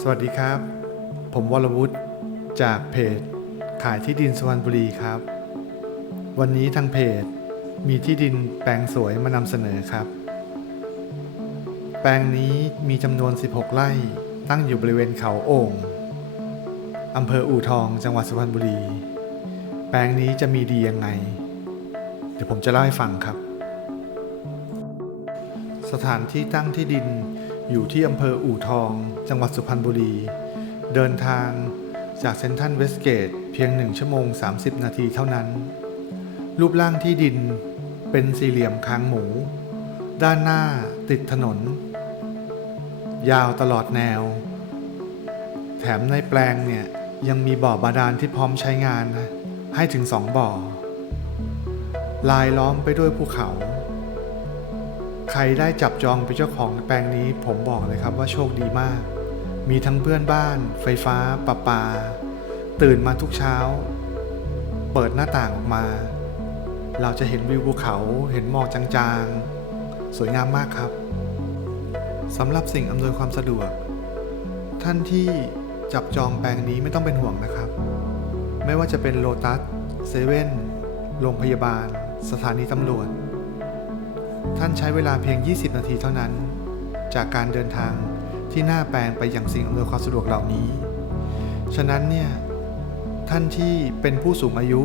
สวัสดีครับ ผมวรวุฒิจากเพจ ขายที่ดินสุพรรณบุรีครับ วันนี้ทางเพจมีที่ดินแปลงสวยมานำเสนอครับ แปลงนี้มีจำนวน 16 ไร่ตั้งอยู่บริเวณเขาโอ่งอำเภออู่ทองจังหวัดสุพรรณบุรี แปลงนี้จะมีดียังไง เดี๋ยวผมจะเล่าให้ฟังครับ สถานที่ตั้งที่ดิน อยู่ที่อำเภออู่ทอง จังหวัดสุพรรณบุรี เดินทางจากเซนทรัลเวสเกตเพียง 1 ชั่วโมง 30 นาทีเท่านั้น รูปร่างที่ดินเป็นสี่เหลี่ยมค้างหมู ด้านหน้าติดถนน ยาวตลอดแนว แถมในแปลงเนี่ย ยังมีบ่อบาดาลที่พร้อมใช้งานให้ถึงสองบ่อ ลายล้อมไปด้วยภูเขา ใครได้จับจองเป็นเจ้าของแปลงนี้ ผมบอกเลยครับว่าโชคดีมาก มีทั้งเพื่อนบ้าน ไฟฟ้าประปา ตื่นมาทุกเช้า เปิดหน้าต่างออกมา เราจะเห็นวิวภูเขาเห็นหมอกจางๆ สวยงามมากครับสำหรับสิ่งอำนวยความสะดวก ท่านที่จับจองแปลงนี้ไม่ต้องเป็นห่วงนะครับ ไม่ว่าจะเป็นโลตัสเซเว่นโรงพยาบาล สถานีตำรวจ ท่านใช้เวลาเพียง 20 นาทีเท่านั้น จากการเดินทางที่หน้าแปลงไปอย่างสิ่งอำนวยความสะดวกเหล่านี้ ฉะนั้นเนี่ย ท่านที่เป็นผู้สูงอายุ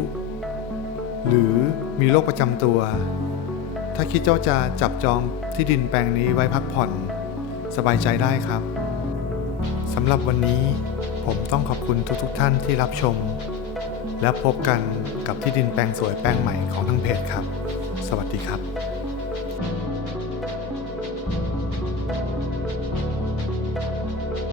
หรือมีโรคประจำตัว ถ้าคิดเจ้าจะจับจองที่ดินแปลงนี้ไว้พักผ่อน สบายใจได้ครับสำหรับวันนี้ผมต้องขอบคุณทุกๆทท่านที่รับชม และพบกันกับที่ดินแปลงสวยแปลงใหม่ของทางเพจครับ สวัสดีครับ